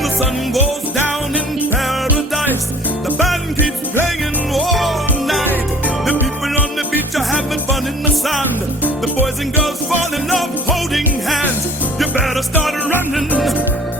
When the sun goes down in paradise, the band keeps playing all night. The people on the beach are having fun in the sand. The boys and girls fall in love holding hands. You better start running.